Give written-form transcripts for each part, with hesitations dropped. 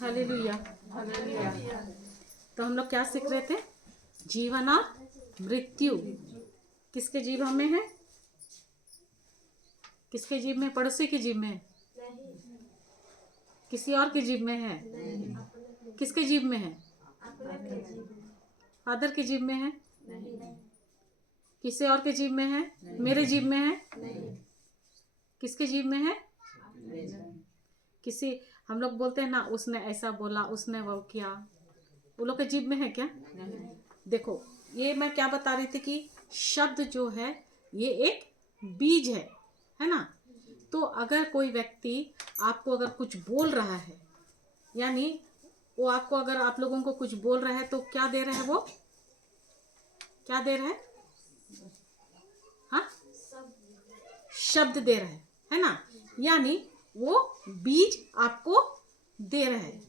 Hallelujah. तो हम लोग क्या सीख रहे थे? जीवन और मृत्यु किसके जीव में है? किसके जीव में? पड़ोसी के जीव में? किसी और के जीव में है? किसके जीव में है? फादर के जीव में है? किसी और के जीव में है? मेरे जीव में है? किसके जीव में है? किसी, हम लोग बोलते हैं ना, उसने ऐसा बोला, उसने वो किया, वो लोग के जीव में है क्या? देखो, ये मैं क्या बता रही थी कि शब्द जो है ये एक बीज है ना? तो अगर कोई व्यक्ति आपको अगर कुछ बोल रहा है, यानी वो आपको, अगर आप लोगों को कुछ बोल रहा है, तो क्या दे रहा है? वो क्या दे रहा है? हाँ, शब्द दे रहा है ना? यानी वो बीज आपको दे रहा है।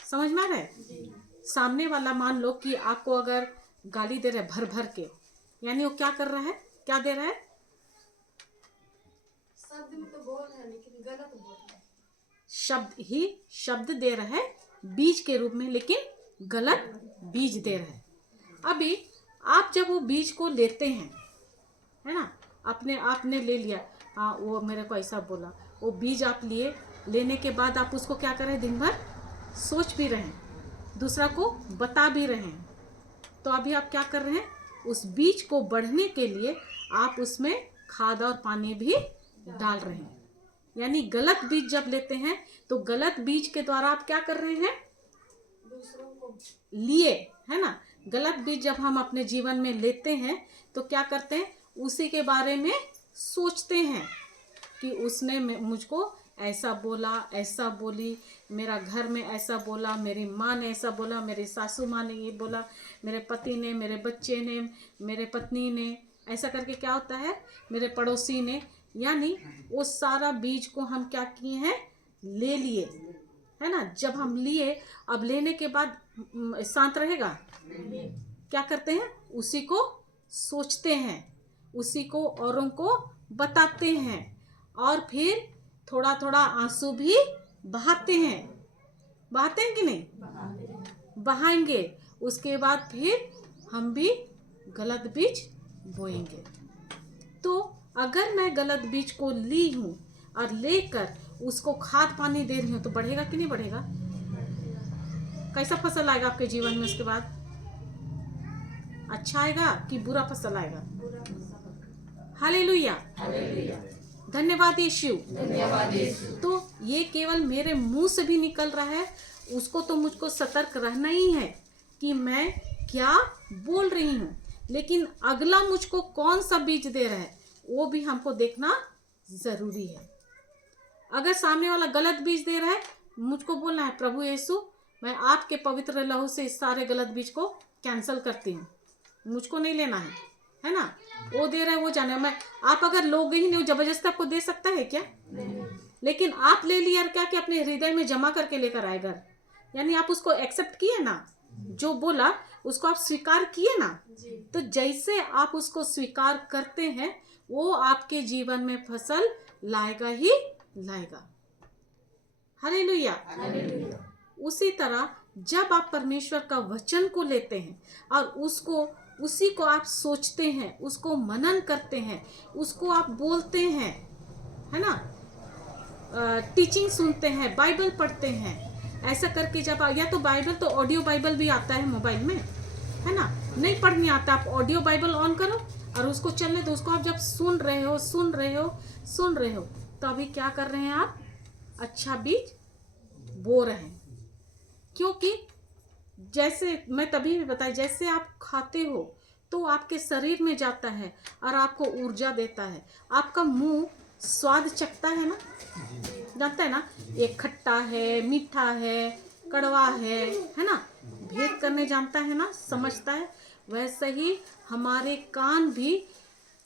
समझ में आ रहा है? सामने वाला, मान लो कि आपको अगर गाली दे रहा है भर भर के, यानी वो क्या कर रहा है? क्या दे रहा है? शब्द में तो बोल रहा है लेकिन गलत बोल रहा है। शब्द ही शब्द दे रहा है बीज के रूप में, लेकिन गलत बीज दे रहा है। अभी आप जब वो बीज को लेते हैं, है ना, आपने ले लिया, हाँ वो मेरे को ऐसा बोला, वो बीज आप लिए, लेने के बाद आप उसको क्या कर रहे हैं? दिन भर सोच भी रहे हैं, दूसरा को बता भी रहे हैं। तो अभी आप क्या कर रहे हैं? उस बीज को बढ़ने के लिए आप उसमें खाद और पानी भी डाल रहे हैं। यानी गलत बीज जब लेते हैं तो गलत बीज के द्वारा आप क्या कर रहे हैं? दूसरों को लिए, है ना? गलत बीज जब हम अपने जीवन में लेते हैं तो क्या करते हैं? उसी के बारे में सोचते हैं कि उसने मुझको ऐसा बोला, ऐसा बोली, मेरा घर में ऐसा बोला, मेरी माँ ने ऐसा बोला, मेरी सासू माँ ने ये बोला, मेरे पति ने, मेरे बच्चे ने, मेरे पत्नी ने, ऐसा करके क्या होता है? मेरे पड़ोसी ने। यानी वो सारा बीज को हम क्या किए हैं? ले लिए, है ना? जब हम लिए, अब लेने के बाद शांत रहेगा? क्या करते हैं? उसी को सोचते हैं, उसी को औरों को बताते हैं, और फिर थोड़ा थोड़ा आंसू भी बहाते हैं। बहाते हैं कि नहीं? बहाएंगे। उसके बाद फिर हम भी गलत बीज बोएंगे। तो अगर मैं गलत बीज को ली हूं और लेकर उसको खाद पानी दे रही हूं, तो बढ़ेगा कि नहीं बढ़ेगा? कैसा फसल आएगा आपके जीवन में? उसके बाद अच्छा आएगा कि बुरा फसल आएगा? पूरा सब हालेलुया। धन्यवाद यीशु। धन्यवाद यीशु। तो ये केवल मेरे मुंह से भी निकल रहा है, उसको तो मुझको सतर्क रहना ही है कि मैं क्या बोल रही हूँ। लेकिन अगला मुझको कौन सा बीज दे रहा है वो भी हमको देखना जरूरी है। अगर सामने वाला गलत बीज दे रहा है, मुझको बोलना है, प्रभु यीशु, मैं आपके पवित्र लहू से इस सारे गलत बीज को कैंसिल करती हूँ, मुझको नहीं लेना है ना? वो दे रहा है वो जाने। मैं, आप अगर लोगे ही नहीं, वो जबरदस्ती आपको दे सकता है क्या? लेकिन आप ले लिया क्या कि अपने हृदय में जमा करके लेकर आए घर, यानी आप उसको एक्सेप्ट किए ना, जो बोला उसको आप स्वीकार किए ना। तो जैसे आप उसको स्वीकार करते हैं, वो आपके जीवन में फसल लाएगा ही लाएगा। हालेलुया। उसी तरह जब आप परमेश्वर का वचन को लेते हैं और उसी को आप सोचते हैं, उसको मनन करते हैं, उसको आप बोलते हैं, है ना, टीचिंग सुनते हैं, बाइबल पढ़ते हैं, ऐसा करके जब या तो बाइबल, तो ऑडियो बाइबल भी आता है मोबाइल में, है ना? नहीं पढ़ने आता, आप ऑडियो बाइबल ऑन करो और उसको चलने दो। उसको आप जब सुन रहे हो, तो अभी क्या कर रहे हैं आप? अच्छा बीज बो रहे हैं। क्योंकि जैसे मैं तभी भी बताया, जैसे आप खाते हो तो आपके शरीर में जाता है और आपको ऊर्जा देता है। आपका मुंह स्वाद चखता है ना, जानता है ना, एक खट्टा है, मीठा है, कड़वा है ना, भेद करने जानता है ना, समझता है। वैसे ही हमारे कान भी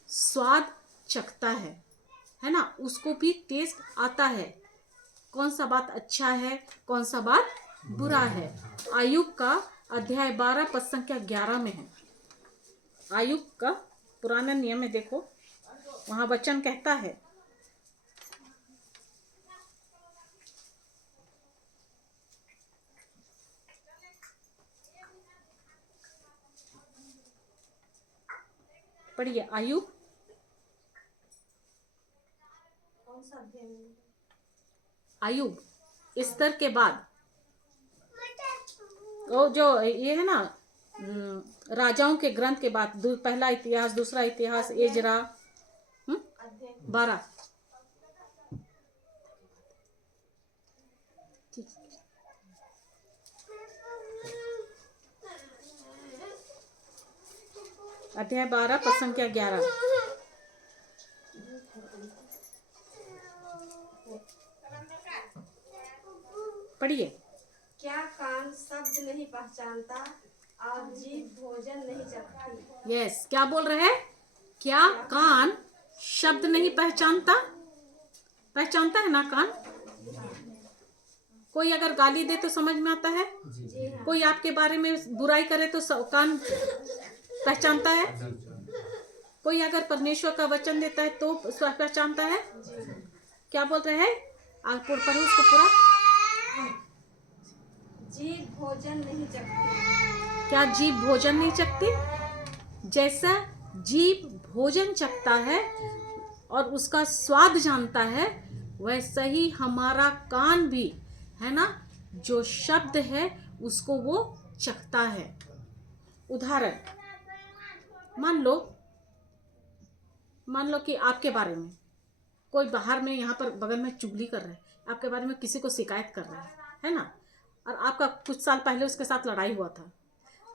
स्वाद चखता है ना, उसको भी टेस्ट आता है, कौन सा बात अच्छा है, कौन सा बात बुरा है। आयुब का अध्याय 12 पद संख्या 11 में है। आयुब का पुराना नियम में देखो, वहां वचन कहता है, पढ़िए आयुब कौन सा अध्याय में? आयुब एस्तर के बाद वो जो ये है ना राजाओं के ग्रंथ के बाद पहला इतिहास, दूसरा इतिहास, एजरा, अध्याय 12। अध्याय 12 पद संख्या 11 पढ़िए। क्या कान शब्द नहीं पहचानता और जीभ भोजन नहीं चखती? यस, क्या बोल रहे हैं? क्या कान शब्द नहीं पहचानता? पहचानता है ना कान? कोई अगर गाली दे तो समझ में आता है? जी हाँ। कोई आपके बारे में बुराई करे तो कान पहचानता है? कोई अगर परमेश्वर का वचन देता है तो पहचानता है? क्या बोल रहे हैं? आप पढ़ो उसको पूरा। जीभ भोजन नहीं चखती। क्या जीभ भोजन नहीं चखती? जैसा जीभ भोजन चखता है और उसका स्वाद जानता है, वैसा ही हमारा कान भी है ना, जो शब्द है उसको वो चखता है। उदाहरण, मान लो कि आपके बारे में कोई बाहर में यहाँ पर बगल में चुगली कर रहा है, आपके बारे में किसी को शिकायत कर रहा है ना, और आपका कुछ साल पहले उसके साथ लड़ाई हुआ था।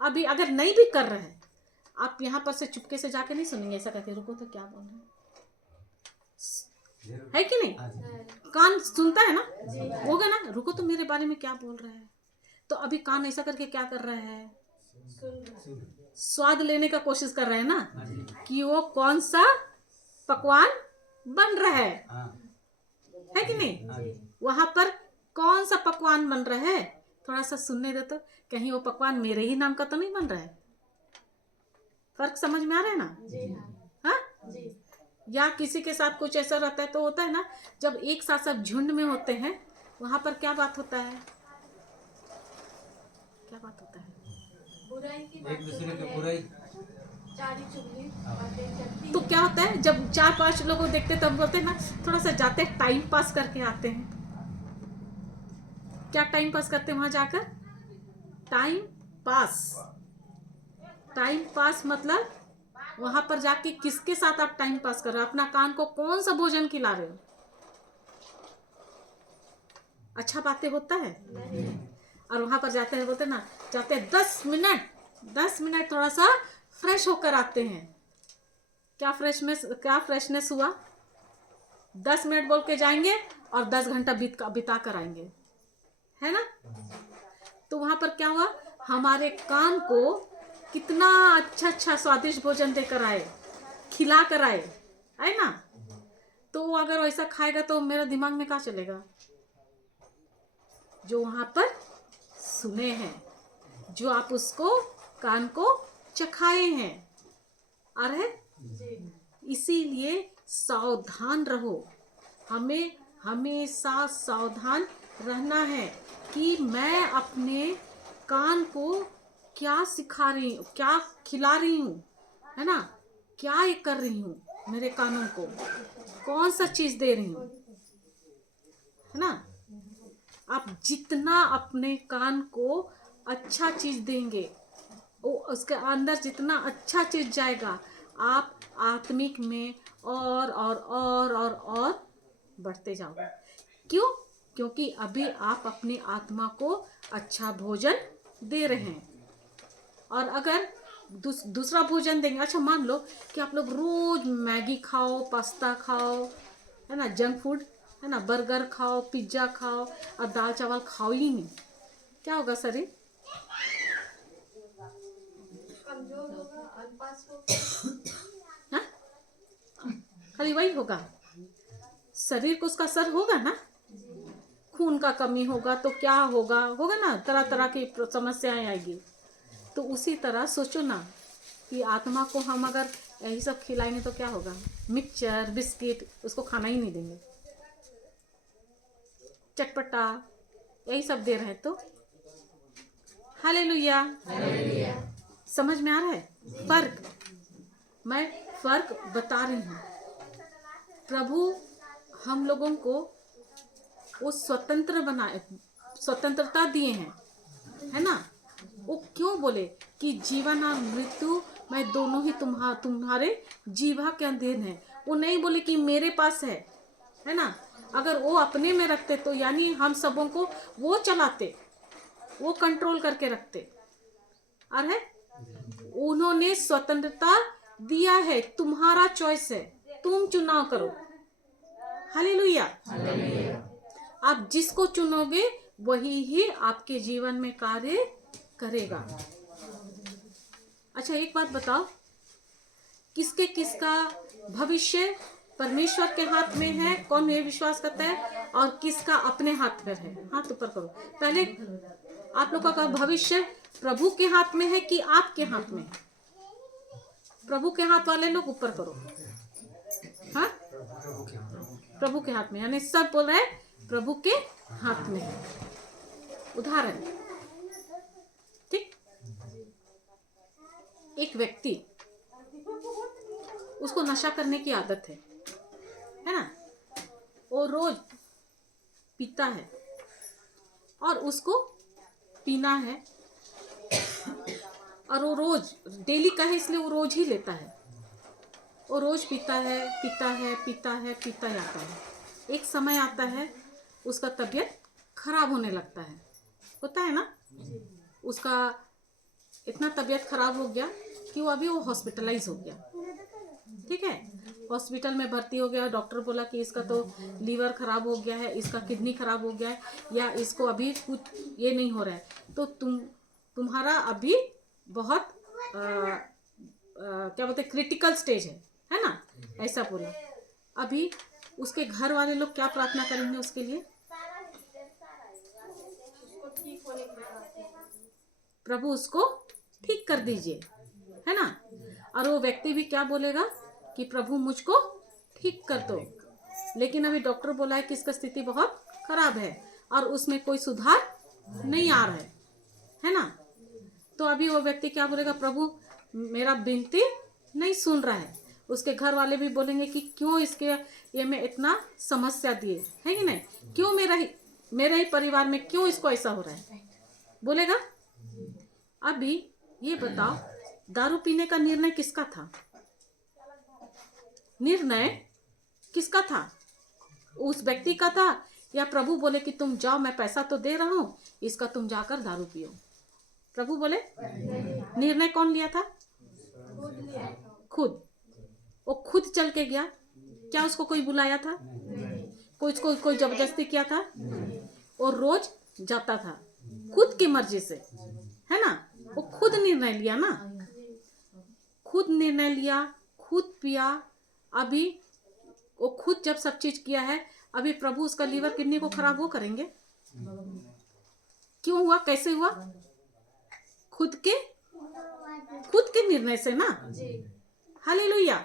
अभी अगर नहीं भी कर रहे हैं, आप यहाँ पर से चुपके से जाके नहीं सुनेंगे ऐसा कहते रुको तो क्या बोल रहे है कि नहीं? कान सुनता है ना, होगा ना, रुको तो मेरे बारे में क्या बोल रहा है। तो अभी कान ऐसा करके क्या कर रहा है? स्वाद लेने का कोशिश कर रहे हैं ना कि वो कौन सा पकवान बन रहा है कि नहीं? वहां पर कौन सा पकवान बन रहा है, थोड़ा सा सुनने दो तो, कहीं वो पकवान मेरे ही नाम का तो नहीं बन रहा है। फर्क समझ में आ रहा है ना? जी हाँ। हाँ जी। या किसी के साथ कुछ ऐसा रहता है तो होता है ना, जब एक साथ सब झुंड में होते हैं, वहां पर क्या बात होता है? क्या बात होता है? बुराई की एक बात दूसरे होती के है, बुराई। चारी चुगली बातें चलती तो हैं। क्या होता है जब 4-5 लोग को देखते तब बोलते हैं ना, थोड़ा सा जाते टाइम पास करके आते हैं। क्या टाइम पास करते हैं वहां जाकर? टाइम पास मतलब वहां पर जाके किसके साथ आप टाइम पास कर रहे हो? अपना कान को कौन सा भोजन खिला रहे हो? अच्छा बातें होता है? और वहां पर जाते हैं, बोलते हैं ना, जाते हैं 10 मिनट थोड़ा सा फ्रेश होकर आते हैं। क्या फ्रेशनेस हुआ? 10 मिनट बोल के जाएंगे और 10 घंटा बिता कर आएंगे, है ना? तो वहां पर क्या हुआ? हमारे कान को कितना अच्छा स्वादिष्ट भोजन देकर आए, खिला कर आए, है ना? तो वो अगर वैसा खाएगा तो मेरा दिमाग में क्या चलेगा? जो वहां पर सुने हैं, जो आप उसको कान को चखाए हैं, आ रहे? इसीलिए सावधान रहो। हमें हमेशा सावधान रहना है कि मैं अपने कान को क्या सिखा रही हूँ, क्या खिला रही हूँ, है ना? क्या ये कर रही हूँ, मेरे कानों को कौन सा चीज दे रही हूँ, है ना? आप जितना अपने कान को अच्छा चीज देंगे, वो उसके अंदर जितना अच्छा चीज जाएगा, आप आत्मिक में और बढ़ते जाओगे। क्यों? क्योंकि अभी आप अपनी आत्मा को अच्छा भोजन दे रहे हैं। और अगर दूसरा भोजन देंगे, अच्छा मान लो कि आप लोग रोज मैगी खाओ, पास्ता खाओ, है ना, जंक फूड, है ना, बर्गर खाओ, पिज्जा खाओ और दाल चावल खाओ ही नहीं, क्या होगा शरीर? कमजोर होगा, अनपास होगा। हाँ, खाली वही होगा, शरीर को उसका असर होगा ना, खून का कमी होगा तो क्या होगा ना, तरह तरह की समस्याएं आएगी। तो उसी तरह सोचो ना कि आत्मा को हम अगर यही सब खिलाएंगे तो क्या होगा? मिक्सचर, बिस्किट उसको खाना ही नहीं देंगे, चटपटा यही सब दे रहे हैं। तो हालेलुया, समझ में आ रहा है फर्क? मैं फर्क बता रही हूँ। प्रभु हम लोगों को वो स्वतंत्रता दिए हैं, है ना। वो क्यों बोले कि जीवन और मृत्यु मैं दोनों ही तुम्हारे जीवा के अधीन है। वो नहीं बोले कि मेरे पास है ना। अगर वो अपने में रखते तो यानी हम सबों को वो चलाते, वो कंट्रोल करके रखते। और है उन्होंने स्वतंत्रता दिया है, तुम्हारा चॉइस है, तुम चुनाव करो। हालेलुया। आप जिसको चुनोगे वही ही आपके जीवन में कार्य करेगा। अच्छा एक बात बताओ, किसका भविष्य परमेश्वर के हाथ में है? कौन ये विश्वास करता है? और किसका अपने हाथ में है? हाथ ऊपर करो। पहले आप लोगों का भविष्य प्रभु के हाथ में है कि आपके हाथ में है? प्रभु के हाथ वाले लोग ऊपर करो। हाँ, प्रभु के हाथ में, यानी सब बोल रहे हैं प्रभु के हाथ में है। उदाहरण, ठीक, एक व्यक्ति, उसको नशा करने की आदत है ना। वो रोज पीता है और उसको पीना है, और वो रोज डेली का है, इसलिए वो रोज ही लेता है। वो रोज पीता जाता है। एक समय आता है उसका तबीयत खराब होने लगता है, होता है ना। उसका इतना तबीयत खराब हो गया कि वो हॉस्पिटलाइज हो गया। ठीक है, हॉस्पिटल में भर्ती हो गया। डॉक्टर बोला कि इसका तो लीवर खराब हो गया है, इसका किडनी खराब हो गया है, या इसको अभी कुछ ये नहीं हो रहा है, तो तुम्हारा अभी बहुत क्या बोलते क्रिटिकल स्टेज है ना, ऐसा बोला। अभी उसके घर वाले लोग क्या प्रार्थना करेंगे उसके लिए? प्रभु उसको ठीक कर दीजिए, है ना। और वो व्यक्ति भी क्या बोलेगा कि प्रभु मुझको ठीक कर दो। लेकिन अभी डॉक्टर बोला है कि इसका स्थिति बहुत खराब है और उसमें कोई सुधार नहीं आ रहा है ना। तो अभी वो व्यक्ति क्या बोलेगा? प्रभु मेरा विनती नहीं सुन रहा है। उसके घर वाले भी बोलेंगे कि क्यों इसके ये में इतना समस्या दिए, है कि नहीं? क्यों मेरे ही परिवार में क्यों इसको ऐसा हो रहा है, बोलेगा। अभी ये बताओ, दारू पीने का निर्णय किसका था? निर्णय किसका था? उस व्यक्ति का था, या प्रभु बोले कि तुम जाओ, मैं पैसा तो दे रहा हूं, इसका तुम जाकर दारू पियो? प्रभु बोले। निर्णय कौन लिया था? खुद। वो खुद चल के गया। क्या उसको कोई बुलाया था? कोई जबरदस्ती किया था? और रोज जाता था खुद की मर्जी से, है ना। वो खुद निर्णय लिया ना, खुद निर्णय लिया, खुद पिया। अभी वो खुद जब सब चीज किया है, अभी प्रभु उसका लीवर किडनी को खराब वो करेंगे? क्यों हुआ? कैसे हुआ? खुद के निर्णय से ना। हालेलुया,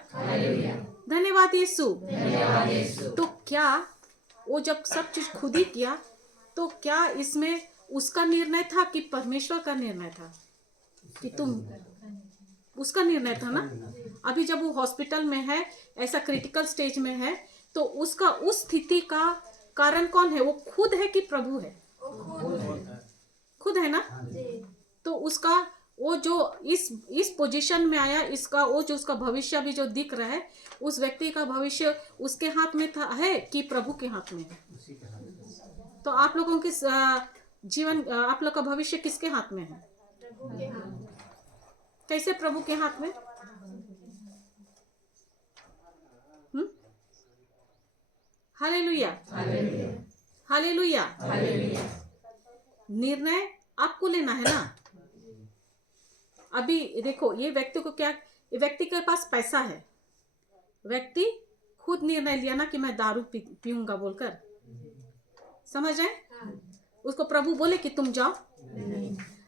धन्यवाद यीशु। तो क्या वो जब सब चीज खुद ही किया, तो क्या इसमें उसका निर्णय था कि परमेश्वर का निर्णय था? कि तुम उसका निर्णय था ना। अभी जब वो हॉस्पिटल में है, ऐसा क्रिटिकल स्टेज में है, तो उसका उस स्थिति का कारण कौन है? वो खुद है कि प्रभु है? खुद है ना। तो उसका वो जो इस पोजीशन में आया, इसका वो जो उसका भविष्य भी जो दिख रहा है, उस व्यक्ति का भविष्य उसके हाथ में था है कि प्रभु के हाथ में है? तो आप लोगों के जीवन, आप लोग का भविष्य किसके हाथ में है? प्रभु के हाथ। कैसे प्रभु के हाथ में? Hallelujah, hallelujah. निर्णय आपको लेना है ना। अभी देखो, ये व्यक्ति को क्या, ये व्यक्ति के पास पैसा है, व्यक्ति खुद निर्णय लिया ना कि मैं दारू पीऊंगा बोलकर, समझ आए? उसको प्रभु बोले कि तुम जाओ,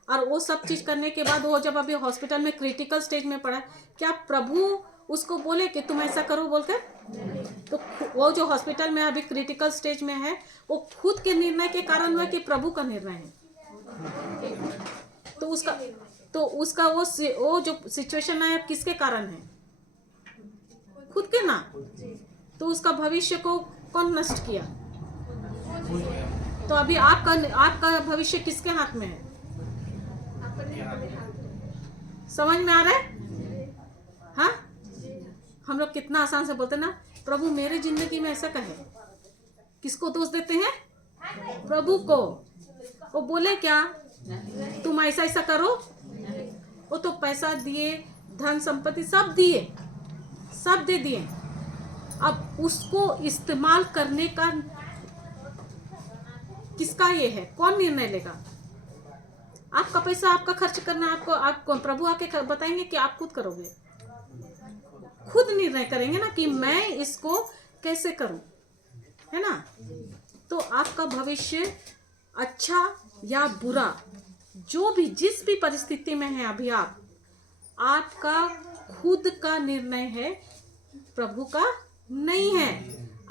और वो सब चीज करने के बाद वो जब अभी हॉस्पिटल में क्रिटिकल स्टेज में पड़ा, क्या प्रभु उसको बोले कि तुम ऐसा करो बोलकर? तो वो जो हॉस्पिटल में अभी क्रिटिकल स्टेज में है, वो खुद के निर्णय के कारण हुआ कि प्रभु का निर्णय है? तो उसका वो जो सिचुएशन है किसके कारण है? खुद के ना, तो उसका भविष्य को कौन नष्ट किया? तो अभी आपका भविष्य किसके हाथ में है? समझ में आ रहा है? हाँ, हम लोग कितना आसान से बोलते ना, प्रभु मेरे जिंदगी में ऐसा कहे। किसको दोष देते हैं? प्रभु को। वो बोले क्या तुम ऐसा ऐसा करो? वो तो पैसा दिए, धन संपत्ति सब दिए, सब दे दिए। अब उसको इस्तेमाल करने का किसका ये है? कौन निर्णय लेगा? आपका पैसा आपका खर्च करना, आपको प्रभु आके बताएंगे कि आप खुद करोगे? खुद निर्णय करेंगे ना कि मैं इसको कैसे करूं, है ना? तो आपका भविष्य अच्छा या बुरा, जो भी जिस भी परिस्थिति में है अभी आपका खुद का निर्णय है, प्रभु का नहीं है।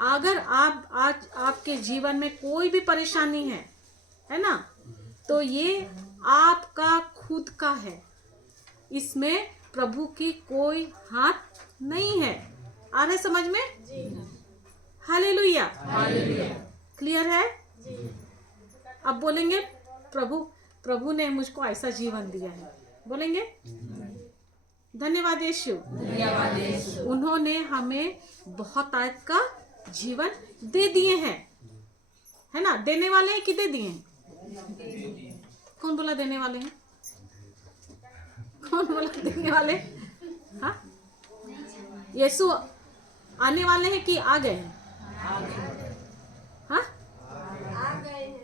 अगर आप आज आपके जीवन में कोई भी परेशानी है ना, तो ये आपका खुद का है, इसमें प्रभु की कोई हाथ नहीं है। आ रहा है समझ में? हालेलुया, क्लियर है? अब बोलेंगे प्रभु ने मुझको ऐसा जीवन दिया है, बोलेंगे धन्यवाद यीशु, उन्होंने हमें बहुत आयत का जीवन दे दिए हैं, है ना? देने वाले हैं कि दे दिए हैं? कौन बोला देने वाले हैं? कौन बोला देने वाले? हाँ, यीशु आने वाले हैं कि आ गए हैं? हाँ, आ गए हैं।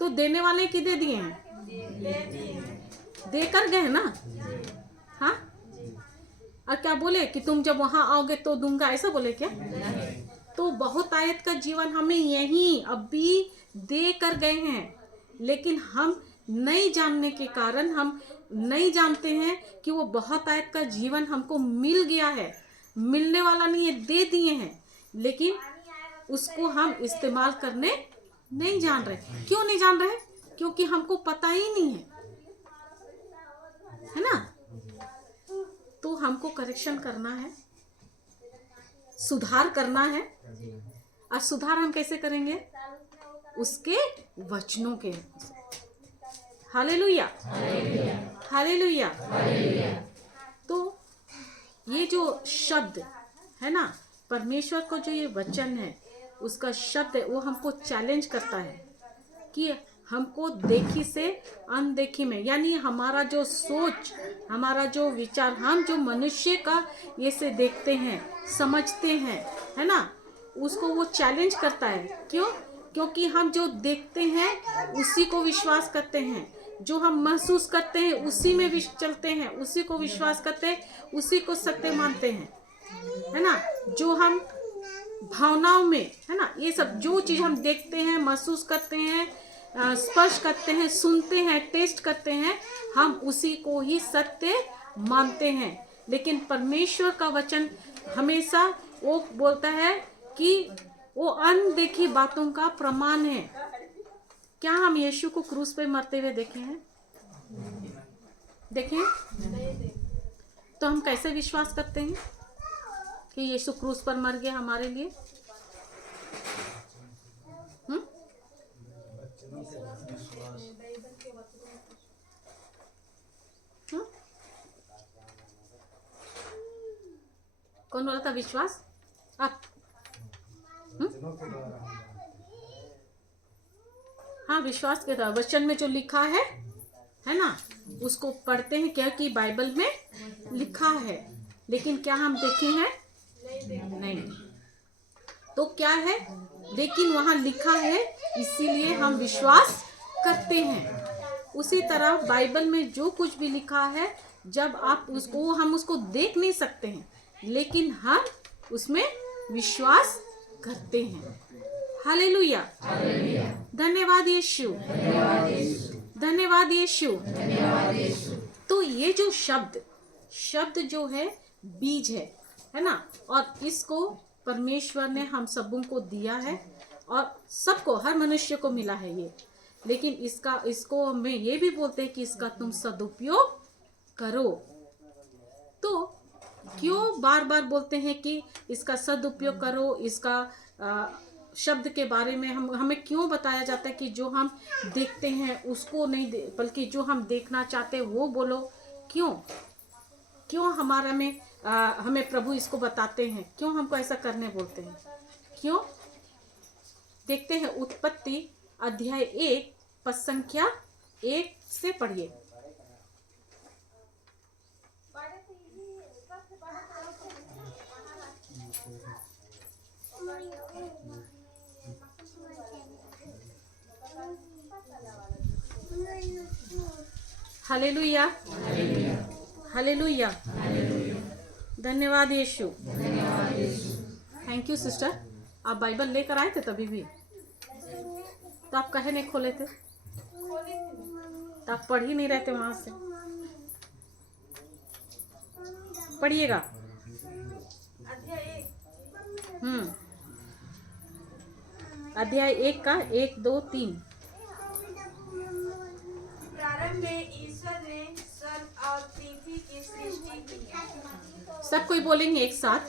तो देने वाले कि दे दिए हैं? दे कर गए ना? हाँ, और क्या बोले कि तुम जब वहां आओगे तो दूंगा, ऐसा बोले क्या? तो बहुत आयत का जीवन हमें यही अभी दे कर गए हैं, लेकिन हम नहीं जानने के कारण हम नहीं जानते हैं कि वो बहुत आयत का जीवन हमको मिल गया है। मिलने वाला नहीं है, दे दिए हैं, लेकिन उसको हम इस्तेमाल करने नहीं जान रहे। क्यों नहीं जान रहे? क्योंकि हमको पता ही नहीं है ना? तो हमको करेक्शन करना है, सुधार करना है। और सुधार हम कैसे करेंगे? उसके वचनों के। Hallelujah, hallelujah. तो ये जो शब्द है ना, परमेश्वर को जो ये वचन है, उसका शब्द है, वो हमको चैलेंज करता है कि हमको देखी से अनदेखी में, यानी हमारा जो सोच, हमारा जो विचार, हम जो मनुष्य का ये से देखते हैं, समझते हैं, है ना, उसको वो चैलेंज करता है। क्यों? क्योंकि हम जो देखते हैं उसी को विश्वास करते हैं, जो हम महसूस करते हैं उसी में चलते हैं, उसी को विश्वास करते हैं, उसी को सत्य मानते हैं, है ना? जो हम भावनाओं में, है ना, ये सब जो चीज हम देखते हैं, महसूस करते हैं, स्पर्श करते हैं, सुनते हैं, टेस्ट करते हैं, हम उसी को ही सत्य मानते हैं। लेकिन परमेश्वर का वचन हमेशा वो बोलता है कि वो अनदेखी बातों का प्रमाण है। क्या हम यीशु को क्रूस पे मरते हुए देखे हैं? देखें? तो हम कैसे विश्वास करते हैं कि यीशु क्रूस पर मर गया हमारे लिए? कौन बोला था विश्वास? आप? हाँ, विश्वास के द्वारा वचन में जो लिखा है ना, उसको पढ़ते हैं क्या कि बाइबल में लिखा है, लेकिन क्या हम देखे हैं? नहीं। तो क्या है? लेकिन वहां लिखा है, इसीलिए हम विश्वास करते हैं। उसी तरह बाइबल में जो कुछ भी लिखा है, जब आप उसको, हम उसको देख नहीं सकते हैं, लेकिन हम उसमें विश्वास करते हैं। हालेलुया, धन्यवाद यीशु, धन्यवाद यीशु। तो ये जो शब्द जो है बीज है ना, और इसको परमेश्वर ने हम सबों को दिया है, और सबको, हर मनुष्य को मिला है ये। लेकिन इसको हमें ये भी बोलते हैं कि इसका तुम सदुपयोग करो। तो क्यों बार बार बोलते हैं कि इसका सदुपयोग करो, इसका शब्द के बारे में हमें क्यों बताया जाता है कि जो हम देखते हैं उसको नहीं बल्कि जो हम देखना चाहते हैं वो बोलो? क्यों हमारा में हमें प्रभु इसको बताते हैं? क्यों हमको ऐसा करने बोलते हैं? क्यों? देखते हैं उत्पत्ति अध्याय 1 पद संख्या 1 से पढ़िए। हालेलुया, हालेलुया, धन्यवाद यीशु। Thank you sister. आप बाइबल लेकर आए थे तभी भी, तो आप कहे नहीं खोले थे? तो आप पढ़ ही नहीं रहे थे वहां से। पढ़िएगा। अध्याय 1 का 1, 2, 3। प्रारंभ में ईश्वर ने स्वर्ग और पृथ्वी की सृष्टि की। सब कोई बोलेंगे एक साथ।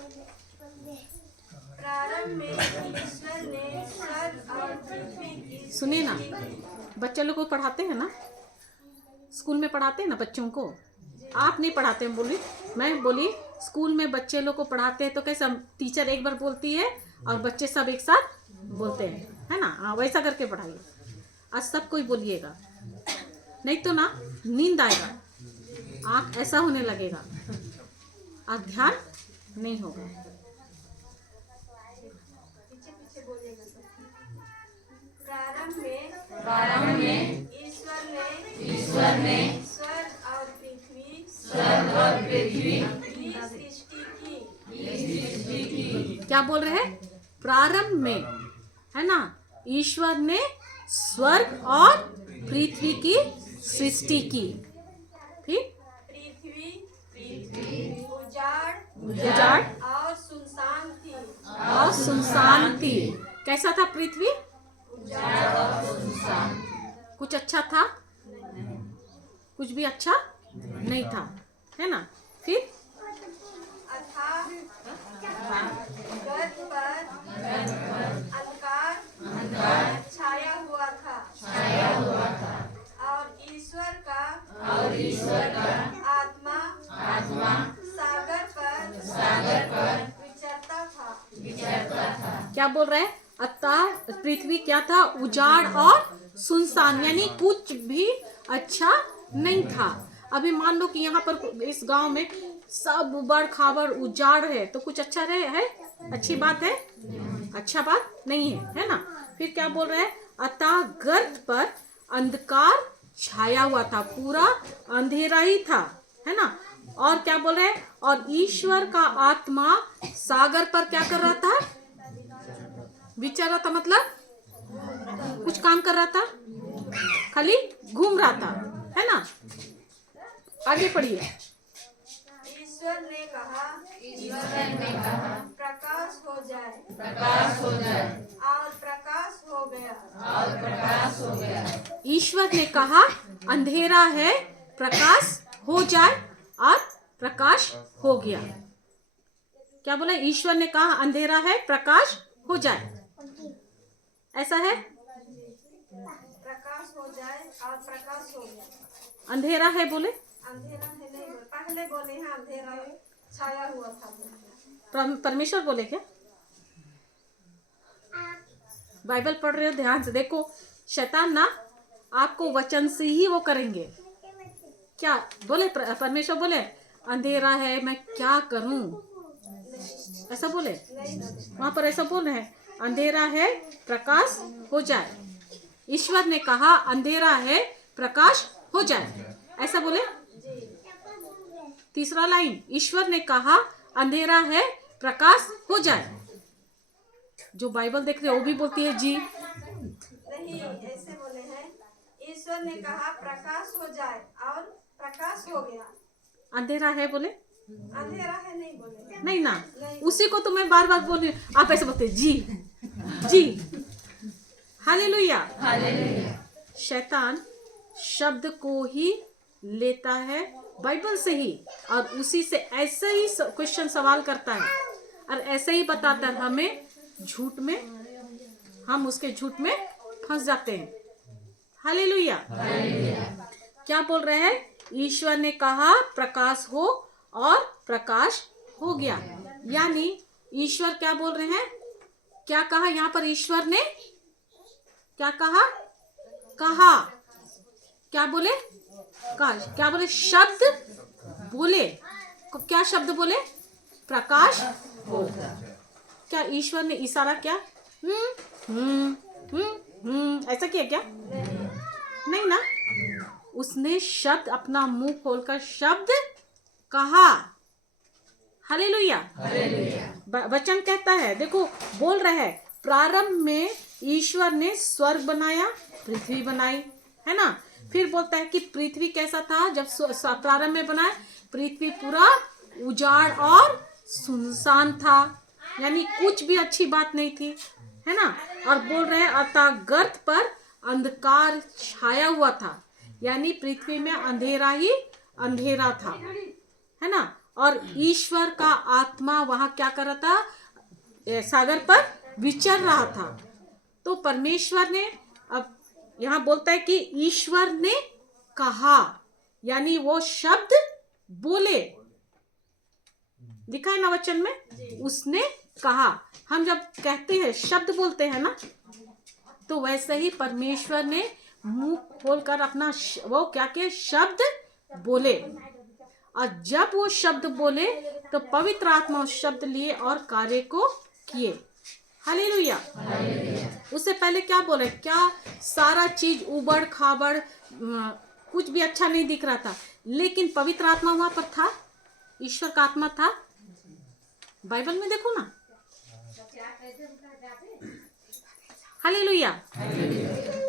प्रारंभ में ईश्वर ने स्वर्ग और पृथ्वी की सुनिए ना, बच्चे लोग को पढ़ाते हैं ना, स्कूल में पढ़ाते हैं ना बच्चों को। आप नहीं पढ़ाते हैं? बोली, मैं बोली स्कूल में बच्चे लोग को पढ़ाते हैं तो कैसा टीचर एक बार बोलती है और बच्चे सब एक साथ बोलते हैं, है ना? हाँ, वैसा करके पढ़ाइए। आज सब कोई बोलिएगा, नहीं तो ना नींद आएगा, आँख ऐसा होने लगेगा, आज ध्यान नहीं होगा। पीछे बोलिएगा। प्रारंभ में ईश्वर ने स्वर्ग और पृथ्वी की सृष्टि की। क्या बोल रहे हैं? प्रारंभ में, है ना, ईश्वर ने स्वर्ग और पृथ्वी की सृष्टि की। फिर पृथ्वी उजाड़ और सुनसान थी। कैसा था पृथ्वी? कुछ अच्छा था? कुछ भी अच्छा नहीं था, है ना? फिर गर्त पर अंधकार छाया हुआ था और ईश्वर का आत्मा सागर पर विचरता था। क्या बोल रहे हैं? अतः पृथ्वी क्या था? उजाड़ और सुनसान, यानी कुछ भी अच्छा नहीं था। अभी मान लो कि यहाँ पर इस गांव में सब उबड़ खाबड़ उजाड़ है, तो कुछ अच्छा रहे है? अच्छी बात है? अच्छा बात नहीं है, है ना? फिर क्या बोल रहे हैं? अतः गर्त पर अंधकार छाया हुआ था, पूरा अंधेरा ही था, है ना? और क्या बोल रहे हैं? और ईश्वर का आत्मा सागर पर क्या कर रहा था? विचर रहा था, मतलब कुछ काम कर रहा था, खाली घूम रहा था, है ना? आगे पढ़िए। ईश्वर ने कहा प्रकाश हो जाए और प्रकाश हो गया। ईश्वर ने कहा अंधेरा है, प्रकाश हो जाए, और प्रकाश हो गया। क्या बोला? ईश्वर ने कहा अंधेरा है, प्रकाश हो जाए। ऐसा है? प्रकाश हो जाए और प्रकाश हो गया। अंधेरा है बोले? अंधेरा है नहीं बोले, पहले बोले हैं अंधेरा छाया हुआ था। परमेश्वर बोले क्या? बाइबल पढ़ रहे हो, ध्यान से देखो। शैतान ना आपको वचन से ही वो करेंगे। क्या बोले? परमेश्वर बोले अंधेरा है, मैं क्या करूं? ऐसा बोले? वहां पर ऐसा बोल रहे हैं, अंधेरा है, प्रकाश हो जाए। ईश्वर ने कहा अंधेरा है, प्रकाश हो जाए, ऐसा बोले? तीसरा लाइन, ईश्वर ने कहा अंधेरा है, प्रकाश हो जाए। जो बाइबल देख रहे हो वो भी बोलती है जी नहीं, ऐसे बोले हैं, ईश्वर ने कहा प्रकाश हो जाए और प्रकाश हो गया। अंधेरा है बोले? अंधेरा है नहीं बोले। नहीं ना, उसी को तो मैं बार बार बोल रही हूँ, आप ऐसे बोलते जी जी। हालेलुया। शैतान शब्द को ही लेता है बाइबल से ही, और उसी से ऐसे ही क्वेश्चन सवाल करता है और ऐसे ही बताता है, हमें झूठ में, हम उसके झूठ में फंस जाते हैं। हालेलुया। क्या बोल रहे हैं? ईश्वर ने कहा प्रकाश हो और प्रकाश हो गया। यानी ईश्वर क्या बोल रहे हैं? क्या कहा यहाँ पर ईश्वर ने? क्या कहा? क्या बोले? क्या बोले? शब्द बोले। क्या शब्द बोले? प्रकाश हो। क्या ईश्वर ने इशारा क्या? ऐसा किया क्या? नहीं ना। उसने शब्द, अपना मुंह खोलकर शब्द कहा। हालेलुया। वचन कहता है, देखो बोल रहा है, प्रारंभ में ईश्वर ने स्वर्ग बनाया, पृथ्वी बनाई, है ना। फिर बोलता है कि पृथ्वी कैसा था जब प्रारंभ में बनाया? पृथ्वी पूरा उजाड़ और सुनसान था, यानी कुछ भी अच्छी बात नहीं थी, है ना। और बोल रहे हैं अतः गर्त पर अंधकार छाया हुआ था, यानी पृथ्वी में अंधेरा ही अंधेरा था, है ना। और ईश्वर का आत्मा वहां क्या कर रहा था? सागर पर विचर रहा था। तो परमेश्वर ने, अब यहाँ बोलता है कि ईश्वर ने कहा, यानी वो शब्द बोले। दिखा है ना वचन में, उसने कहा। हम जब कहते हैं, शब्द बोलते हैं ना, तो वैसे ही परमेश्वर ने मुंह खोलकर अपना वो क्या किया? शब्द बोले। और जब वो शब्द बोले तो पवित्र आत्मा उस शब्द लिए और कार्य को किए। हालेलुया। उससे पहले क्या बोले? क्या सारा चीज उबड़ खाबड़, कुछ भी अच्छा नहीं दिख रहा था, लेकिन पवित्र आत्मा वहां पर था, ईश्वर का आत्मा था। बाइबल में देखो ना। हालेलुया।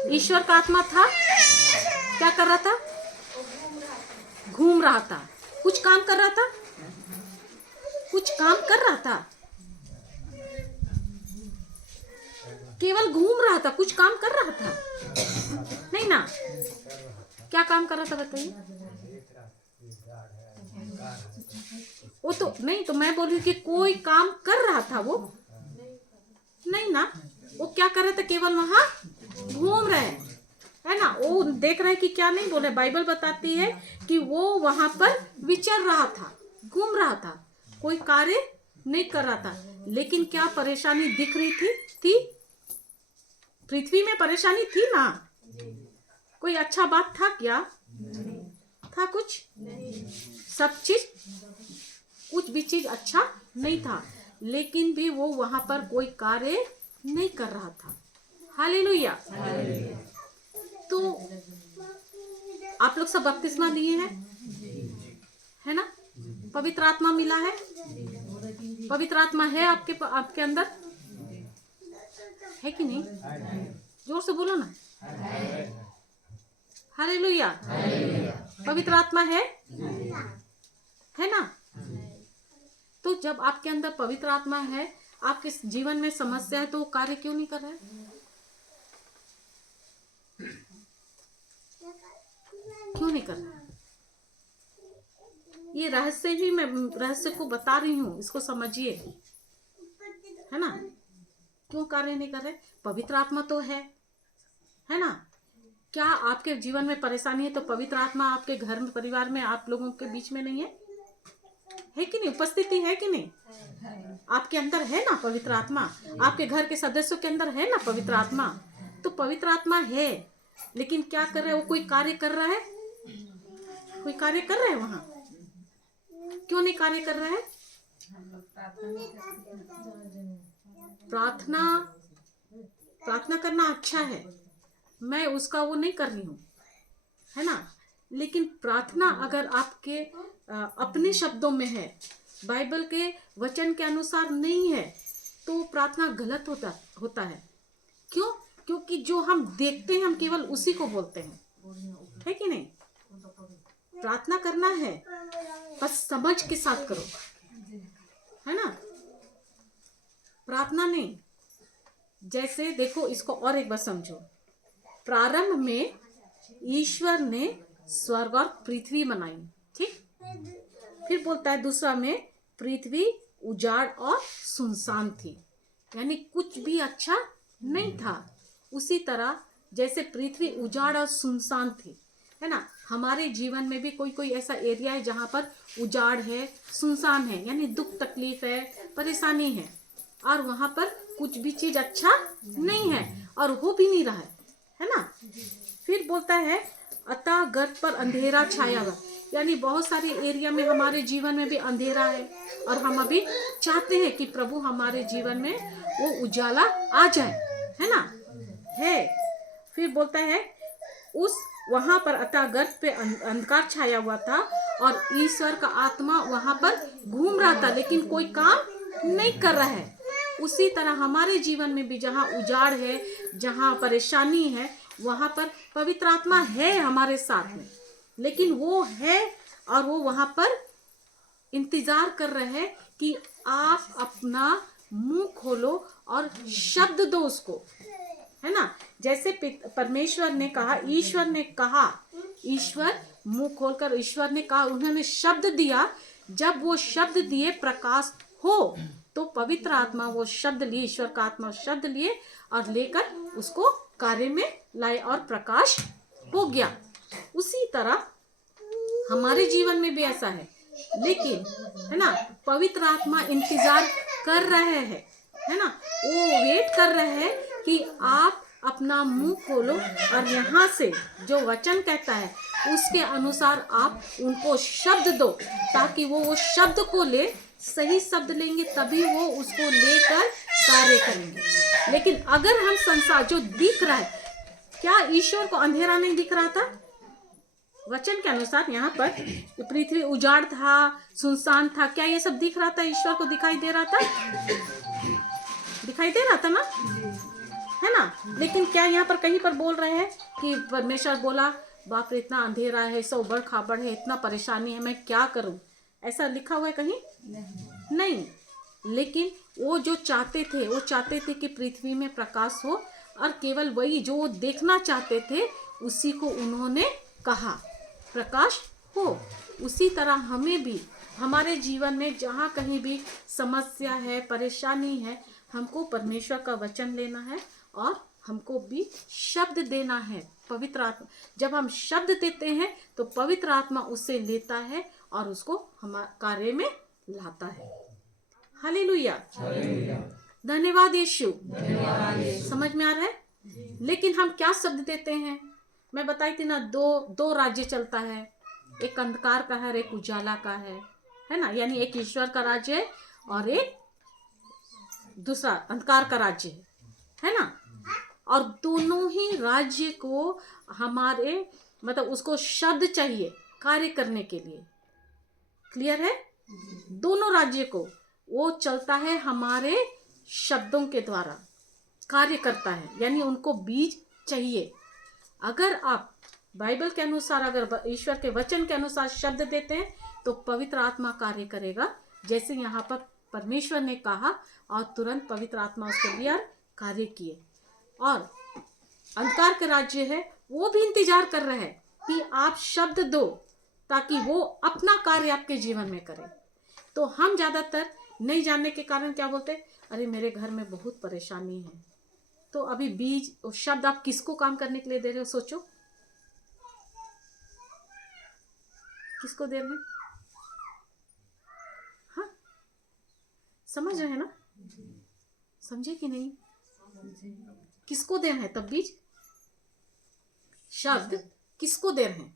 ईश्वर का आत्मा था, क्या कर रहा था? घूम रहा था, कुछ काम कर रहा था, कुछ काम कर रहा था, केवल घूम रहा था, कुछ काम कर रहा था नहीं ना। क्या काम कर रहा था बताइए? वो तो नहीं, तो मैं बोल रही हूँ कि कोई काम कर रहा था वो नहीं ना। वो क्या कर रहा था? केवल वहां घूम रहे हैं, है ना। वो देख रहे हैं कि क्या नहीं बोले। बाइबल बताती है कि वो वहां पर विचर रहा था, घूम रहा था, कोई कार्य नहीं कर रहा था। लेकिन क्या परेशानी दिख रही थी? पृथ्वी में परेशानी थी ना। कोई अच्छा बात था क्या? था कुछ? सब चीज, कुछ भी चीज अच्छा नहीं था, लेकिन भी वो वहां पर कोई कार्य नहीं कर रहा था। हालेलुया। तो आप लोग सब बपतिस्मा लिए हैं, है ना। पवित्र आत्मा मिला है, पवित्र आत्मा है आपके अंदर, है कि नहीं? जोर से बोलो ना। हालेलुया। पवित्र आत्मा है ना। तो जब आपके अंदर पवित्र आत्मा है, आपके जीवन में समस्या है, तो वो कार्य क्यों नहीं कर रहा है? क्यों नहीं कर रहा है? ये रहस्य ही मैं रहस्य को बता रही हूँ, इसको समझिए, है ना। क्यों कार्य नहीं कर रहे? पवित्र आत्मा तो है ना। क्या आपके जीवन में परेशानी है तो पवित्र आत्मा आपके घर में, परिवार में, आप लोगों के बीच में नहीं है कि नहीं? उपस्थिति है कि नहीं? आपके अंदर है ना पवित्र आत्मा, आपके घर के सदस्यों के अंदर है ना पवित्र आत्मा। तो पवित्र आत्मा है, लेकिन क्या कर रहे हैं? वो कोई कार्य कर रहा है? कोई कार्य कर रहा है वहां? क्यों नहीं कार्य कर रहा है? प्रार्थना करना अच्छा है, मैं उसका वो नहीं कर रही हूँ, है ना। लेकिन प्रार्थना अगर आपके अपने शब्दों में है, बाइबल के वचन के अनुसार नहीं है, तो प्रार्थना गलत होता है। क्यों? क्योंकि जो हम देखते हैं हम केवल उसी को बोलते हैं, है कि नहीं। प्रार्थना करना है, बस समझ के साथ करो, है ना। प्रार्थना नहीं, जैसे देखो इसको और एक बार समझो। प्रारंभ में ईश्वर ने स्वर्ग और पृथ्वी बनाई, ठीक। फिर बोलता है दूसरा में, पृथ्वी उजाड़ और सुनसान थी, यानी कुछ भी अच्छा नहीं था। उसी तरह जैसे पृथ्वी उजाड़ और सुनसान थी, है ना, हमारे जीवन में भी कोई कोई ऐसा एरिया है जहाँ पर उजाड़ है, सुनसान है, यानी दुख तकलीफ है, परेशानी है, और वहाँ पर कुछ भी चीज अच्छा नहीं है और हो भी नहीं रहा है ना। फिर बोलता है, अतः गर्त पर अंधेरा छाया हुआ, यानी बहुत सारे एरिया में हमारे जीवन में भी अंधेरा है और हम अभी चाहते हैं कि प्रभु हमारे जीवन में वो उजाला आ जाए, है ना, है। फिर बोलता है, उस वहां पर अतः गर्त पे अंधकार छाया हुआ था और ईश्वर का आत्मा वहां पर घूम रहा था, लेकिन कोई काम नहीं कर रहा है। उसी तरह हमारे जीवन में भी जहाँ उजाड़ है, जहाँ परेशानी है, वहां पर पवित्र आत्मा है हमारे साथ में, लेकिन वो है और वो वहां पर इंतजार कर रहे हैं कि आप अपना मुंह खोलो और शब्द दो उसको, है ना। जैसे परमेश्वर ने कहा, ईश्वर ने कहा, ईश्वर मुंह खोलकर ईश्वर ने कहा, उन्होंने शब्द दिया, जब वो शब्द दिए प्रकाश हो, तो पवित्र आत्मा वो शब्द लिए, ईश्वर का आत्मा शब्द लिए और लेकर उसको कार्य में लाए और प्रकाश हो गया। उसी तरह हमारे जीवन में भी ऐसा है, लेकिन है ना, पवित्र आत्मा इंतजार कर रहे हैं, है ना, वो वेट कर रहे हैं कि आप अपना मुंह खोलो और यहाँ से जो वचन कहता है उसके अनुसार आप उनको शब्द दो, ताकि वो शब्द को ले, सही शब्द लेंगे तभी वो उसको लेकर कार्य करेंगे। लेकिन अगर हम संसार जो दिख रहा है, क्या ईश्वर को अंधेरा नहीं दिख रहा था? वचन के अनुसार यहाँ पर पृथ्वी उजाड़ था, सुनसान था, क्या ये सब दिख रहा था? ईश्वर को दिखाई दे रहा था? दिखाई दे रहा था ना, है ना। लेकिन क्या यहाँ पर कहीं पर बोल रहे हैं कि परमेश्वर बोला, बाप रे इतना अंधेरा है, सब उबड़ खाबड़ है, इतना परेशानी है, मैं क्या करूं? ऐसा लिखा हुआ है कहीं? नहीं। लेकिन वो जो चाहते थे, वो चाहते थे कि पृथ्वी में प्रकाश हो, और केवल वही जो वो देखना चाहते थे उसी को उन्होंने कहा प्रकाश हो। उसी तरह हमें भी हमारे जीवन में जहाँ कहीं भी समस्या है, परेशानी है, हमको परमेश्वर का वचन लेना है और हमको भी शब्द देना है। पवित्र आत्मा, जब हम शब्द देते हैं तो पवित्र आत्मा उससे लेता है और उसको हमारे कार्य में लाता है। हालेलुया, धन्यवाद यीशु। समझ में आ रहा है? लेकिन हम क्या शब्द देते हैं? मैं बताई थी ना, दो राज्य चलता है, एक अंधकार का है और एक उजाला का है ना, यानी एक ईश्वर का राज्य है और एक दूसरा अंधकार का राज्य है ना। और दोनों ही राज्य को हमारे मतलब उसको शब्द चाहिए कार्य करने के लिए। क्लियर है? दोनों राज्य को वो चलता है हमारे शब्दों के द्वारा, कार्य करता है, यानी उनको बीज चाहिए। अगर आप बाइबल के अनुसार, अगर ईश्वर के वचन के अनुसार शब्द देते हैं तो पवित्र आत्मा कार्य करेगा, जैसे यहाँ पर परमेश्वर ने कहा और तुरंत पवित्र आत्मा उसके लिए कार्य किए। और अंधकार का राज्य है, वो भी इंतजार कर रहे हैं कि आप शब्द दो ताकि वो अपना कार्य आपके जीवन में करे। तो हम ज्यादातर नहीं जानने के कारण क्या बोलते, अरे मेरे घर में बहुत परेशानी है। तो अभी बीज और शब्द आप किसको काम करने के लिए दे रहे हो? सोचो, किसको दे रहे हैं? हाँ, समझ रहे हैं ना? समझे कि नहीं? किसको दे रहे हैं? तब बीज शब्द किसको दे रहे हैं?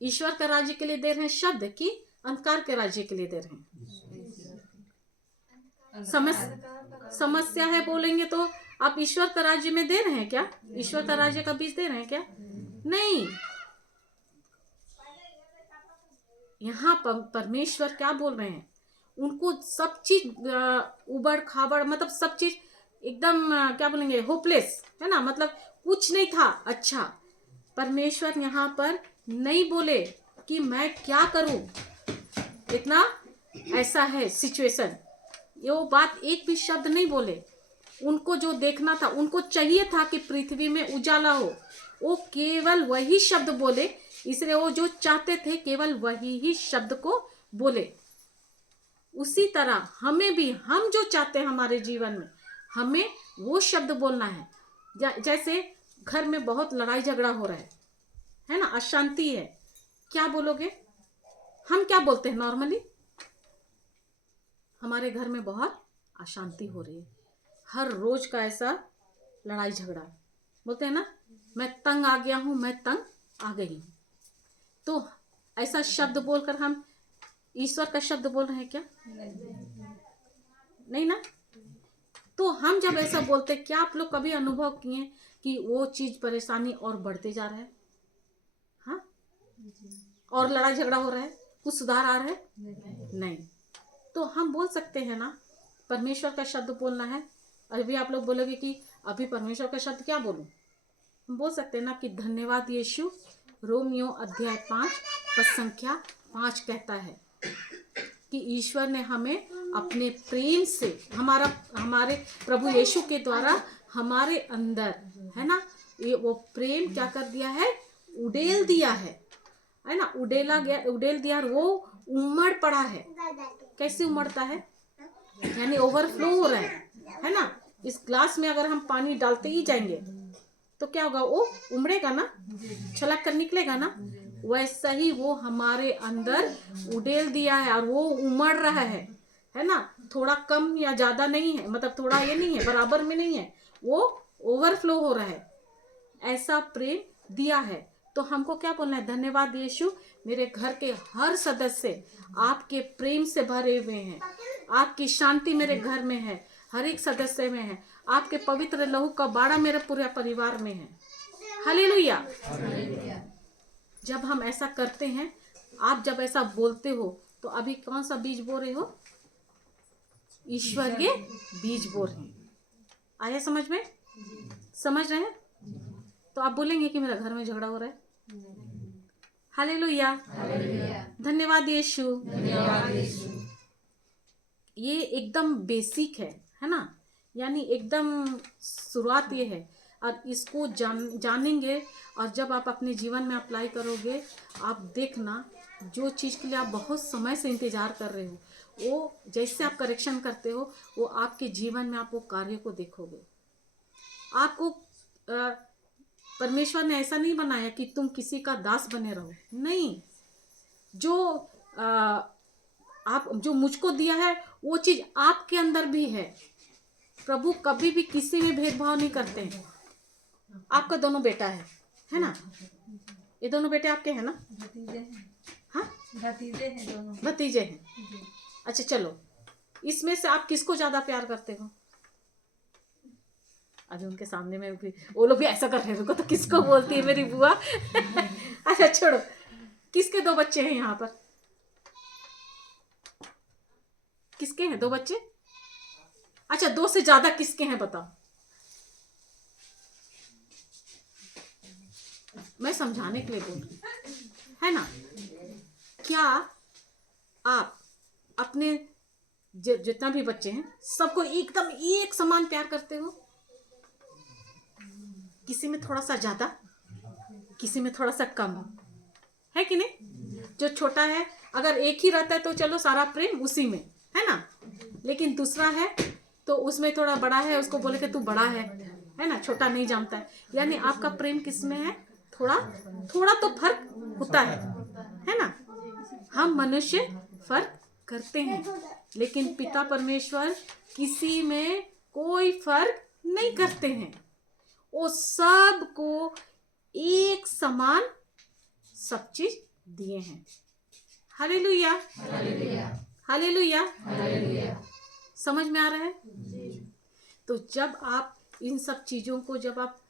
ईश्वर के राज्य के लिए दे रहे हैं शब्द कि अंधकार के राज्य के लिए दे रहे हैं? समस्या है बोलेंगे तो आप ईश्वर का राज्य में दे रहे हैं क्या? ईश्वर का राज्य का बीज दे रहे हैं क्या? नहीं। यहाँ परमेश्वर क्या बोल रहे हैं? उनको सब चीज उबड़ खाबड़, मतलब सब चीज एकदम क्या बोलेंगे, होपलेस, है ना, मतलब कुछ नहीं था अच्छा। परमेश्वर यहाँ पर नहीं बोले कि मैं क्या करूं, इतना ऐसा है सिचुएशन, ये वो बात एक भी शब्द नहीं बोले। उनको जो देखना था, उनको चाहिए था कि पृथ्वी में उजाला हो, वो केवल वही शब्द बोले, इसलिए वो जो चाहते थे केवल वही ही शब्द को बोले। उसी तरह हमें भी, हम जो चाहते हैं हमारे जीवन में, हमें वो शब्द बोलना है। जैसे घर में बहुत लड़ाई झगड़ा हो रहा है ना, अशांति है, क्या बोलोगे? हम क्या बोलते हैं नॉर्मली? हमारे घर में बहुत अशांति हो रही है, हर रोज का ऐसा लड़ाई झगड़ा, बोलते हैं ना, मैं तंग आ गया हूं, मैं तंग आ गई हूं। तो ऐसा शब्द बोलकर हम ईश्वर का शब्द बोल रहे हैं क्या? नहीं ना। तो हम जब ऐसा बोलते, क्या आप लोग कभी अनुभव किए कि वो चीज, परेशानी और बढ़ते जा रहा है? हाँ, और लड़ाई झगड़ा हो रहा है, कुछ सुधार आ रहा है? नहीं। तो हम बोल सकते हैं ना, परमेश्वर का शब्द बोलना है। अभी आप लोग बोलोगे कि अभी परमेश्वर का शब्द क्या बोलूं? हम बोल सकते हैं ना कि धन्यवाद यीशु। रोमियो अध्याय 5 पद संख्या 5 कहता है कि ईश्वर ने हमें अपने प्रेम से, हमारे प्रभु यीशु के द्वारा हमारे अंदर, है ना, ये वो प्रेम क्या कर दिया है? उड़ेल दिया है ना, उड़ेल दिया, और वो उमड़ पड़ा है। कैसे उमड़ता है? यानी ओवरफ्लो हो रहा है ना। इस ग्लास में अगर हम पानी डालते ही जाएंगे तो क्या होगा? वो उमड़ेगा ना, छलक कर निकलेगा ना। वैसा ही वो हमारे अंदर उड़ेल दिया है और वो उमड़ रहा है ना। थोड़ा कम या ज्यादा नहीं है, मतलब थोड़ा ये नहीं है, बराबर में नहीं है, वो ओवरफ्लो हो रहा है। ऐसा प्रेम दिया है। तो हमको क्या बोलना है? धन्यवाद यीशु, मेरे घर के हर सदस्य आपके प्रेम से भरे हुए हैं, आपकी शांति मेरे घर में है, हर एक सदस्य में है, आपके पवित्र लहू का बाड़ा मेरे पूरे परिवार में है। हालेलुया। जब हम ऐसा करते हैं, आप जब ऐसा बोलते हो, तो अभी कौन सा बीज बो रहे हो? ईश्वरीय बीज बो रहे हैं। आया समझ में? समझ रहे हैं? तो आप बोलेंगे कि मेरा घर में झगड़ा हो रहा है। हालेलुया, धन्यवाद यीशु। ये एकदम बेसिक है ना, यानी एकदम शुरुआत ये है। और इसको जानेंगे, और जब आप अपने जीवन में अप्लाई करोगे, आप देखना, जो चीज़ के लिए आप बहुत समय से इंतजार कर रहे हो, वो जैसे आप करेक्शन करते हो, वो आपके जीवन में आप वो कार्य को देखोगे। आपको परमेश्वर ने ऐसा नहीं बनाया कि तुम किसी का दास बने रहो, नहीं। आप जो मुझको दिया है वो चीज आपके अंदर भी है। प्रभु कभी भी किसी में भेदभाव नहीं करते हैं। आपका दोनों बेटा है ना? ये दोनों बेटे आपके हैं ना? भतीजे हैं। हाँ, भतीजे हैं दोनों। भतीजे हैं। अच्छा चलो, इसमें से आप किसको ज्यादा प्यार करते हो? अभी उनके सामने में भी वो लोग भी ऐसा कर रहे हो, तो किसको बोलती है मेरी बुआ? अच्छा छोड़ो, किसके 2 बच्चे हैं यहाँ पर? किसके हैं 2 बच्चे? अच्छा, 2 से ज्यादा किसके हैं बताओ? मैं समझाने के लिए बोल रही हूँ, है ना। क्या आप अपने जितना भी बच्चे हैं सबको एकदम एक समान प्यार करते हो? किसी में थोड़ा सा ज्यादा, किसी में थोड़ा सा कम, है कि नहीं? जो छोटा है अगर एक ही रहता है तो चलो सारा प्रेम उसी में, है ना। लेकिन दूसरा है तो उसमें थोड़ा बड़ा है, उसको बोले कि तू बड़ा है ना, छोटा नहीं जानता है। यानी आपका प्रेम किसमें है? थोड़ा थोड़ा तो फर्क होता है ना। हम मनुष्य फर्क करते हैं, लेकिन पिता परमेश्वर किसी में कोई फर्क नहीं करते हैं। वो सबको एक समान सब चीज दिए हैं। Hallelujah, hallelujah, hallelujah. समझ में आ रहा है? तो जब आप इन सब चीजों को, जब आप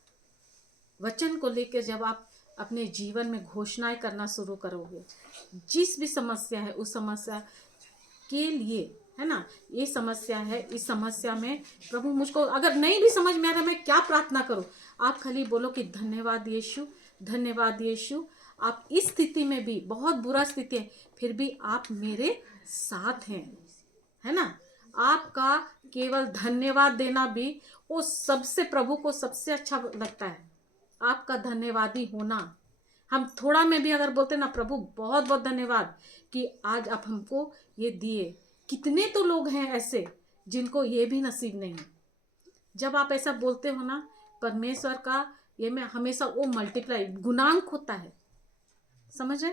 वचन को लेकर जब आप अपने जीवन में घोषणाएं करना शुरू करोगे, जिस भी समस्या है उस समस्या के लिए, है ना, ये समस्या है, इस समस्या में प्रभु मुझको अगर नहीं भी समझ में आ रहा मैं क्या प्रार्थना करूं, आप खाली बोलो कि धन्यवाद यीशु, धन्यवाद यीशु। आप इस स्थिति में भी, बहुत बुरा स्थिति है, फिर भी आप मेरे साथ हैं, है ना। आपका केवल धन्यवाद देना भी वो सबसे, प्रभु को सबसे अच्छा लगता है, आपका धन्यवादी होना। हम थोड़ा में भी अगर बोलते ना, प्रभु बहुत बहुत धन्यवाद कि आज आप हमको ये दिए। कितने तो लोग हैं ऐसे जिनको ये भी नसीब नहीं। जब आप ऐसा बोलते हो ना, परमेश्वर का ये में हमेशा वो मल्टीप्लाई गुणांक होता है, समझ है,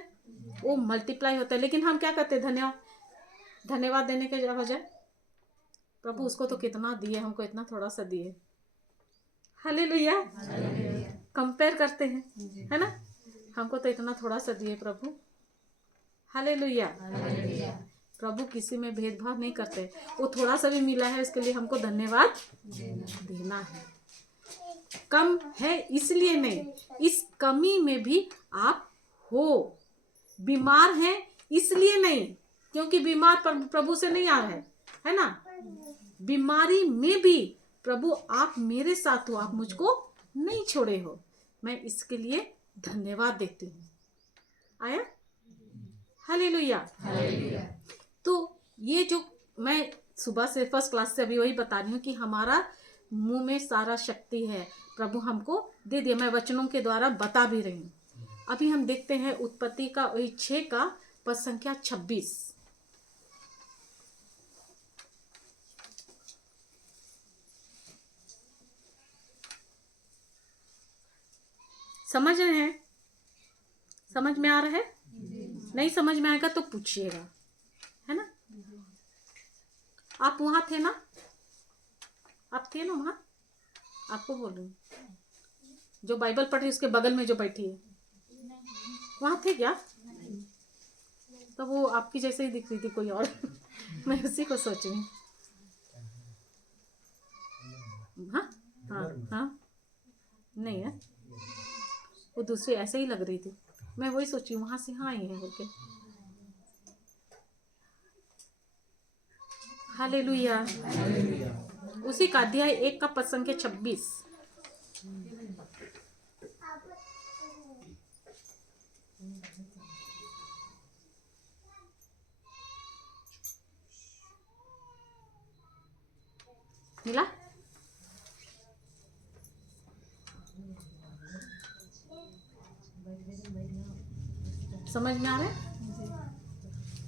वो मल्टीप्लाई होता है। लेकिन हम क्या करते हैं, धन्यवाद देने के बजाय प्रभु उसको तो कितना दिए, हमको इतना थोड़ा सा दिए। हालेलुया। कंपेयर करते हैं, है ना, हमको तो इतना थोड़ा सा दिए प्रभु। हालेलुया। प्रभु किसी में भेदभाव नहीं करते। वो थोड़ा सा भी मिला है उसके लिए हमको धन्यवाद देना है। कम है इसलिए नहीं, इस कमी में भी आप हो। बीमार हैं इसलिए नहीं, क्योंकि बीमार प्रभु से नहीं आ रहा है ना। बीमारी में भी प्रभु आप मेरे साथ हो, आप मुझको नहीं छोड़े हो। मैं इसके लिए धन्यवाद देती हूँ। आया? हालेलुया। तो ये जो मैं सुबह से फर्स्ट क्लास से अभी वही बता रही हूँ कि हमारा मुंह में सारा शक्ति है, प्रभु हमको दे दिया। मैं वचनों के द्वारा बता भी रही हूँ। अभी हम देखते हैं उत्पत्ति का वही 6 का पद संख्या 26। समझ रहे हैं? समझ में आ रहा है? नहीं समझ में आएगा तो पूछिएगा, है ना। आप वहां थे ना, आप थे ना वहां, आपको बोल रही हूँ, जो बाइबल पढ़ रही उसके बगल में जो बैठी है, वहां थे क्या? तो वो आपकी जैसे ही दिख रही थी कोई और। मैं उसी को सोच रही हूँ। हाँ हाँ हाँ, नहीं है, वो दूसरी ऐसे ही लग रही थी। मैं वही सोची वहां से हाँ आई है बोल के। हालेलुया। उसी का अध्याय 1 का पद संख्या 26। मिला? समझ में आ रहा है?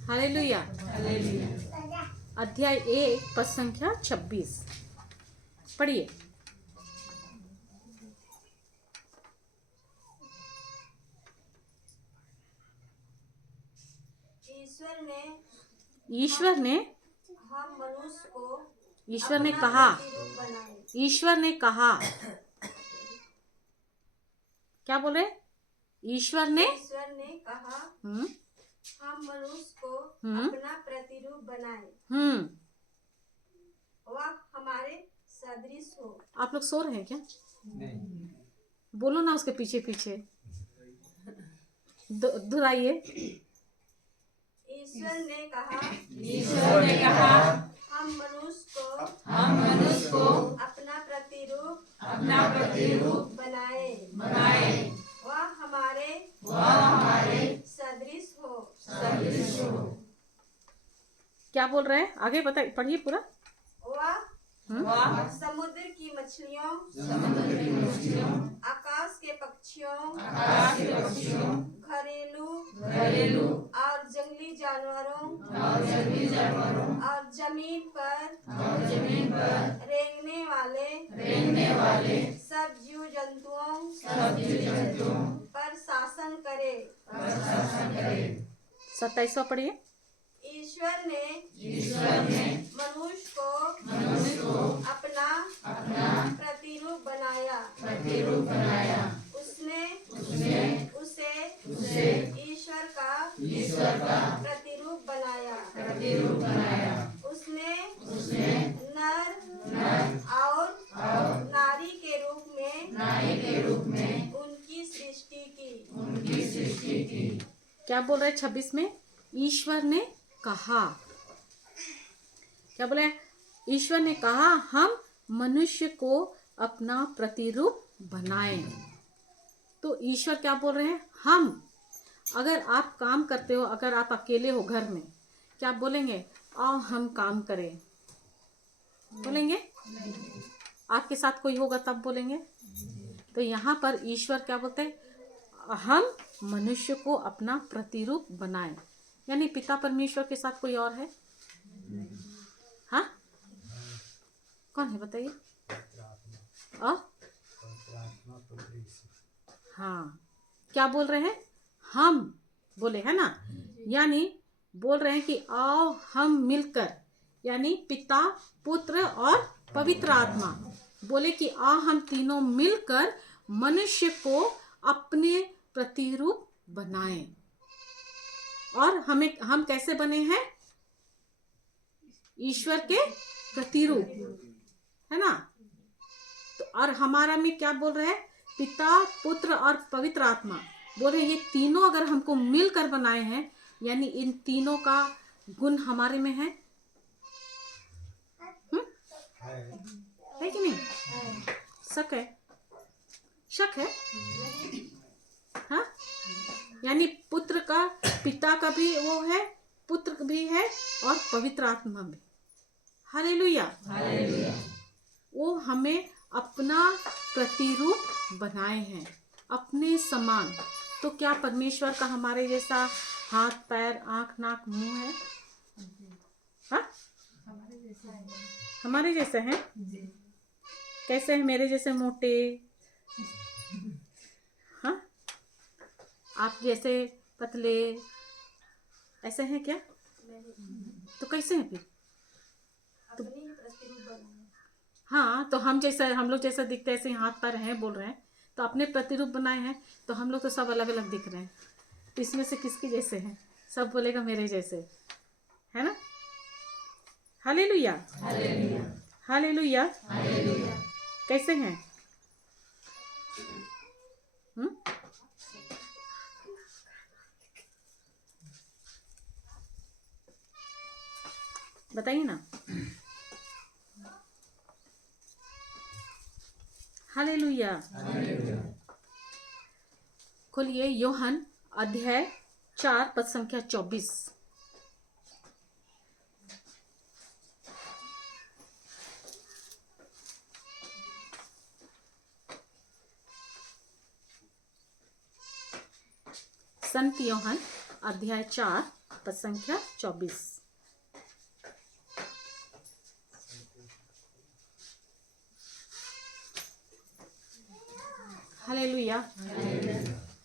हालेलुया। अध्याय 1 पद संख्या 26 पढ़िए। ईश्वर ने हम मनुष्य को ईश्वर ने अपना कहा, प्रतिरूप बनाए। ईश्वर ने कहा, क्या बोले? ईश्वर ने कहा हम्म हम मनुष्य को हम्म अपना प्रतिरूप बनाए, वह हमारे सदृश हो। आप लोग सो रहे हैं क्या? नहीं। बोलो ना उसके पीछे पीछे, दोहराइए। ईश्वर ने कहा हम मनुष्य को अपना प्रतिरूप बनाए, वह हमारे सदृश हो। क्या बोल रहे हैं? आगे बताइए, पढ़िए पूरा। वह समुद्र की मछलियों, आकाश के पक्षियों, घरेलू और जंगली जानवरों, और जमीन पर रेंगने वाले सब जीव जंतुओं पर शासन करे। 27वां पढ़िए। ईश्वर ने मनुष्य को अपना प्रतिरूप बनाया। उसने उसे ईश्वर का प्रतिरूप बनाया। उसने नर और नारी के रूप में उनकी सृष्टि की। क्या बोल रहे हैं 26 में? ईश्वर ने कहा, क्या बोले? ईश्वर ने कहा हम मनुष्य को अपना प्रतिरूप बनाएं। तो ईश्वर क्या बोल रहे हैं? हम, अगर आप काम करते हो, अगर आप अकेले हो घर में, क्या आप बोलेंगे आओ हम काम करें? बोलेंगे? आपके साथ कोई होगा तब बोलेंगे। तो यहाँ पर ईश्वर क्या बोलते हैं? हम मनुष्य को अपना प्रतिरूप बनाए। यानी पिता परमेश्वर के साथ कोई और है? हाँ, कौन है बताइए? और हाँ, क्या बोल रहे हैं? हम बोले है ना, यानी बोल रहे हैं कि आओ हम मिलकर, यानी पिता, पुत्र और पवित्र आत्मा बोले कि आओ हम तीनों मिलकर मनुष्य को अपने प्रतिरूप बनाएं। और हम कैसे बने हैं? ईश्वर के प्रतिरूप, है ना। तो और हमारा में क्या बोल रहे हैं? पिता, पुत्र और पवित्र आत्मा बोल रहे हैं ये तीनों अगर हमको मिलकर बनाए हैं, यानी इन तीनों का गुण हमारे में है कि नहीं? शक है हाँ, यानी पुत्र का, पिता का भी वो है, पुत्र भी है और पवित्र आत्मा भी। हालेलुया। वो हमें अपना प्रतिरूप बनाए हैं, अपने समान। तो क्या परमेश्वर का हमारे जैसा हाथ, पैर, आंख, नाक, मुंह है? हाँ, हमारे जैसे हैं। कैसे है? मेरे जैसे मोटे? हाँ, आप जैसे पतले, ऐसे हैं क्या? तो कैसे हैं फिर? हाँ, तो हम लोग जैसा दिखते हैं, ऐसे हाथ पैर हैं बोल रहे हैं, तो अपने प्रतिरूप बनाए हैं। तो हम लोग तो सब अलग अलग दिख रहे हैं, तो इसमें से किसके जैसे हैं? सब बोलेगा मेरे जैसे, है ना। Hallelujah, hallelujah. कैसे हैं? बताइए ना। हालेलुया। खोलिए यूहन्ना अध्याय 4 पद संख्या 24। संत यूहन्ना अध्याय 4 पद संख्या 24। Hallelujah,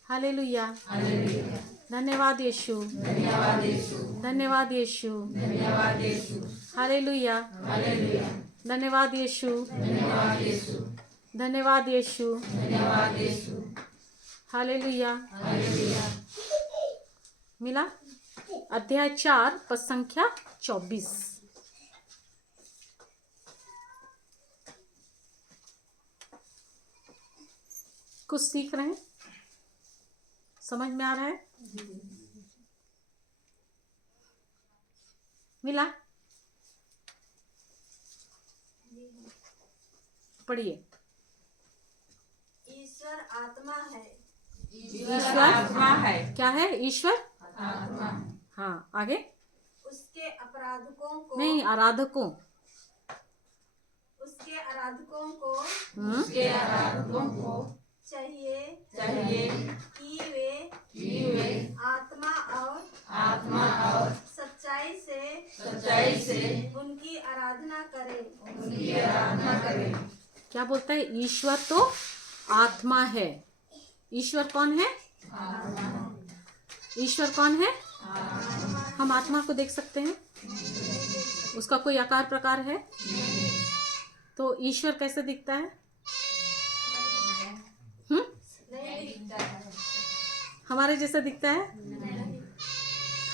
hallelujah. धन्यवाद यीशु, धन्यवाद यीशु। हालेलुया, धन्यवाद यीशु, धन्यवाद यीशु। हालेलुया। मिला? अध्याय 4 पद संख्या 24। कुछ सीख रहे हैं? समझ में आ रहा है? मिला? पढ़िए। ईश्वर आत्मा है। ईश्वर आत्मा है। क्या है? ईश्वर आत्मा। हाँ, आगे। उसके अपराधकों को नहीं, आराधकों। उसके आराधकों को उसके आराधकों को चाहिए चाहिए कि वे आत्मा और सच्चाई से उनकी आराधना करें। क्या बोलता है? ईश्वर तो आत्मा है। ईश्वर कौन है? ईश्वर कौन है? हम आत्मा को देख सकते हैं? उसका कोई आकार प्रकार है? तो ईश्वर कैसे दिखता है? हमारे जैसा दिखता है?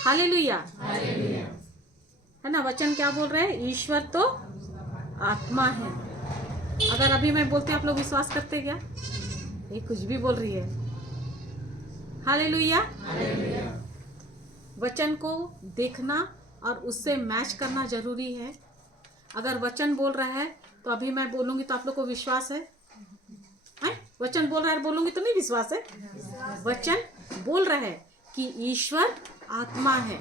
हालेलुया, है ना। वचन क्या बोल रहे हैं? ईश्वर तो आत्मा है। अगर अभी मैं बोलती आप लोग विश्वास करते क्या? ये कुछ भी बोल रही है। हालेलुया। वचन को देखना और उससे मैच करना जरूरी है। अगर वचन बोल रहा है तो अभी मैं बोलूंगी तो आप लोग को विश्वास है? वचन बोल रहा है बोलूंगी तो नहीं विश्वास है? वचन बोल रहा है कि ईश्वर आत्मा है।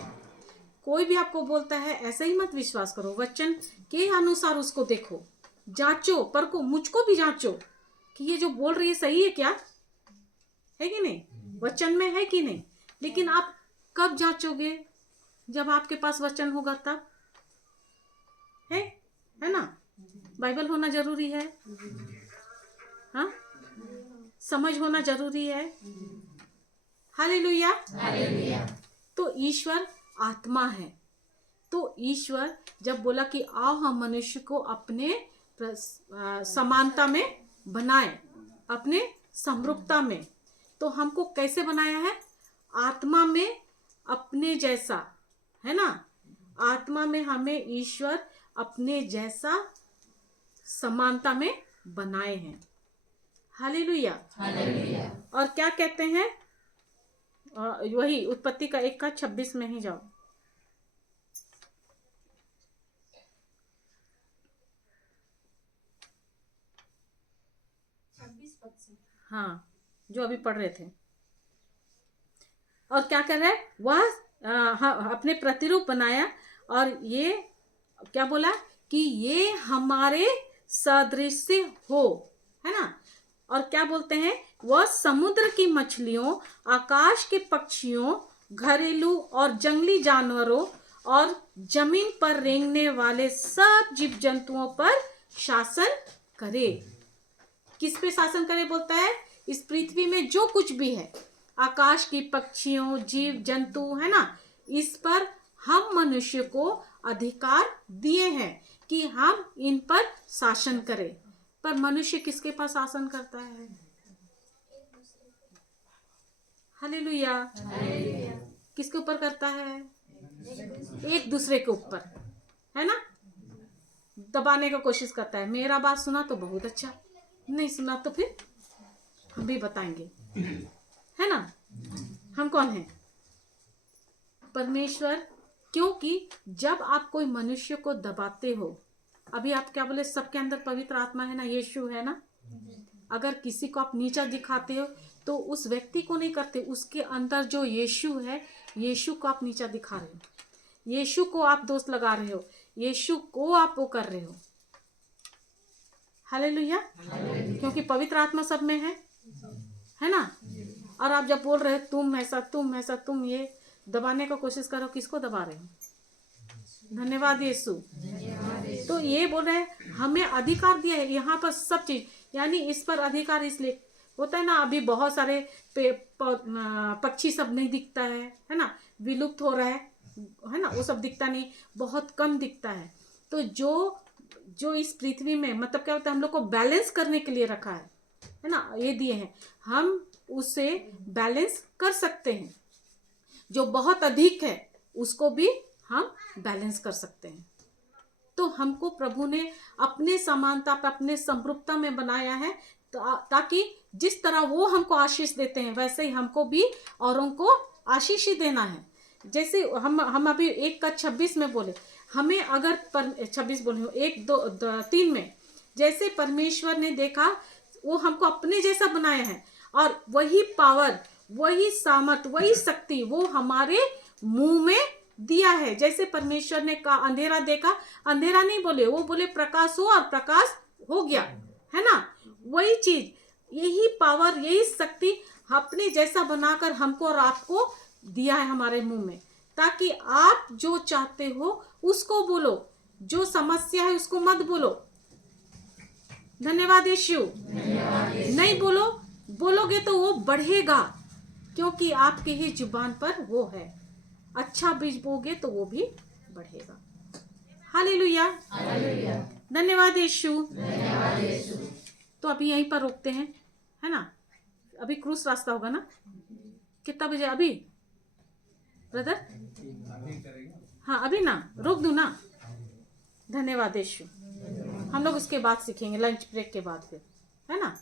कोई भी आपको बोलता है ऐसे ही मत विश्वास करो, वचन के अनुसार उसको देखो, जांचो, परखो, मुझको भी जांचो कि ये जो बोल रही है सही है क्या। है कि नहीं, वचन में है कि नहीं। लेकिन आप कब जांचोगे, जब आपके पास वचन होगा तब, है ना। बाइबल होना जरूरी है, हाँ, समझ होना जरूरी है। हालेलुया। तो ईश्वर आत्मा है। तो ईश्वर जब बोला कि आओ हम मनुष्य को अपने समानता में बनाए, अपने समरूपता में, तो हमको कैसे बनाया है, आत्मा में अपने जैसा, है ना। आत्मा में हमें ईश्वर अपने जैसा समानता में बनाए हैं। हालेलुया। और क्या कहते हैं, वही उत्पत्ति का 1:26 में ही जाओ। हाँ, जो अभी पढ़ रहे थे। और क्या कर रहा है वह, अपने प्रतिरूप बनाया, और ये क्या बोला कि ये हमारे सदृश हो, है ना। और क्या बोलते हैं, वह समुद्र की मछलियों, आकाश के पक्षियों, घरेलू और जंगली जानवरों और जमीन पर रेंगने वाले सब जीव जंतुओं पर शासन करे। किस पे शासन करे बोलता है, इस पृथ्वी में जो कुछ भी है, आकाश की पक्षियों, जीव जंतु, है ना, इस पर हम मनुष्य को अधिकार दिए हैं कि हम इन पर शासन करें। पर मनुष्य किसके पास शासन करता है? हालेलुया। किसके ऊपर करता है? एक दूसरे के ऊपर, है ना। दबाने का कोशिश करता है, मेरा बात सुना तो बहुत अच्छा, नहीं सुना तो फिर हम भी बताएंगे, है ना। हम कौन हैं? परमेश्वर। क्योंकि जब आप कोई मनुष्य को दबाते हो, अभी आप क्या बोले, सबके अंदर पवित्र आत्मा है ना, यीशु है ना। अगर किसी को आप नीचा दिखाते हो तो उस व्यक्ति को नहीं करते, उसके अंदर जो यीशु है, यीशु को आप नीचा दिखा रहे हो, यीशु को आप दोष लगा रहे हो, यीशु को आप वो कर रहे हो। हालेलुया। क्योंकि पवित्र आत्मा सब में है ना। और आप जब बोल रहे हो तुम ऐसा, तुम ऐसा, तुम ये दबाने का कोशिश करो, किसको दबा रहे हो? धन्यवाद यीशु। तो ये बोल रहे हैं हमें अधिकार दिया है यहाँ पर सब चीज, यानी इस पर अधिकार इसलिए होता है ना। अभी बहुत सारे पक्षी सब नहीं दिखता है ना, विलुप्त हो रहा है ना, वो सब दिखता नहीं, बहुत कम दिखता है। तो जो इस पृथ्वी में, मतलब क्या होता है, हम लोग को बैलेंस करने के लिए रखा है ना, ये दिए हैं, हम उसे बैलेंस कर सकते हैं। जो बहुत अधिक है उसको भी हम बैलेंस कर सकते हैं। तो हमको प्रभु ने अपने समानता पर, अपने समरूपता में बनाया है, ताकि जिस तरह वो हमको आशीष देते हैं वैसे ही हमको भी औरों को आशीष ही देना है। जैसे हम अभी 1:26 में बोले, हमें अगर 26 बोले हो, 1-2-3 में, जैसे परमेश्वर ने देखा वो हमको अपने जैसा बनाया है, और वही पावर, वही सामर्थ, वही शक्ति वो हमारे मुंह में दिया है। जैसे परमेश्वर ने कहा अंधेरा देखा, अंधेरा नहीं बोले, वो बोले प्रकाश हो, और प्रकाश हो गया, है ना। वही चीज, यही पावर, यही शक्ति अपने जैसा बनाकर हमको और आपको दिया है हमारे मुंह में, ताकि आप जो चाहते हो उसको बोलो, जो समस्या है उसको मत बोलो। धन्यवाद यीशु। नहीं बोलोगे तो वो बढ़ेगा, क्योंकि आपके ही जुबान पर वो है। अच्छा बीज बोगे तो वो भी बढ़ेगा। हालेलुया। धन्यवाद यीशु। तो अभी यहीं पर रोकते हैं, है ना। अभी क्रूस रास्ता होगा ना, कितना बजे अभी ब्रदर? हाँ अभी ना, रोक दूं ना। धन्यवाद यीशु। हम लोग उसके बाद सीखेंगे, लंच ब्रेक के बाद फिर, है ना।